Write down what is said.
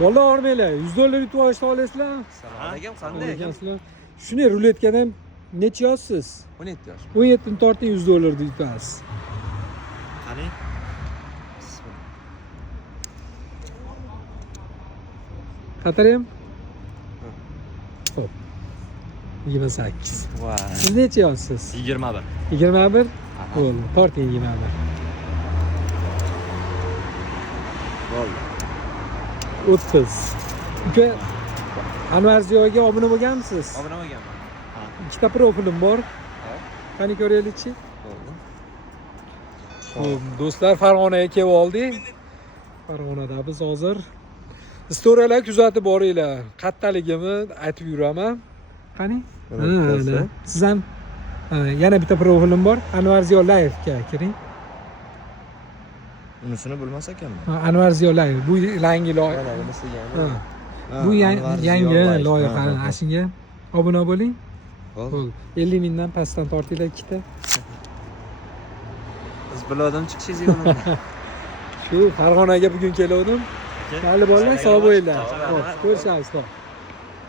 Bola olmaylar. 100 dollar yutib olishni olasizlar. Assalomu alaykum, qanday? Olasizlar. Shuni ruletkadan necha yoshsiz? 17 yosh. 17 ni torting 100 dollarni yutasiz. Qani? Qatarayam? Xo'p. 28. Voy. Siz necha yoshsiz? 21. 21? Bo'ldi. Torting 21. Bo'ldi. 30. Uka, Anvar Ziyoga obuna bo'lganmisiz? Obuna bo'lganman. Ha. Ikkita profilim bor. Qani ko'raylikchi. Bo'ldi. Xo'p, do'stlar, Farg'onaga kelib oldik. Farg'onada biz hozir storylar kuzatib boringlar. Qattaligimni aytib yuraman. Qani? Siz ham yana bitta profilim bor. Anvar Ziyo Live'ga kiring. Unisini bilmas ekanman. Anvar Ziyo Live. Bu yangi loyiha. Mana bunisi yangi. Bu yangi loyiha. Ana shunga obuna bo'ling. Bo'ldi. 50 mingdan pastdan tortinglar ikkita. Biz biladim chiqishingizni yo'qmi? Shu Farg'onaga bugun kelgandim. Hali bolalar sog' bo'linglar. Xo'p, ko'rishamiz.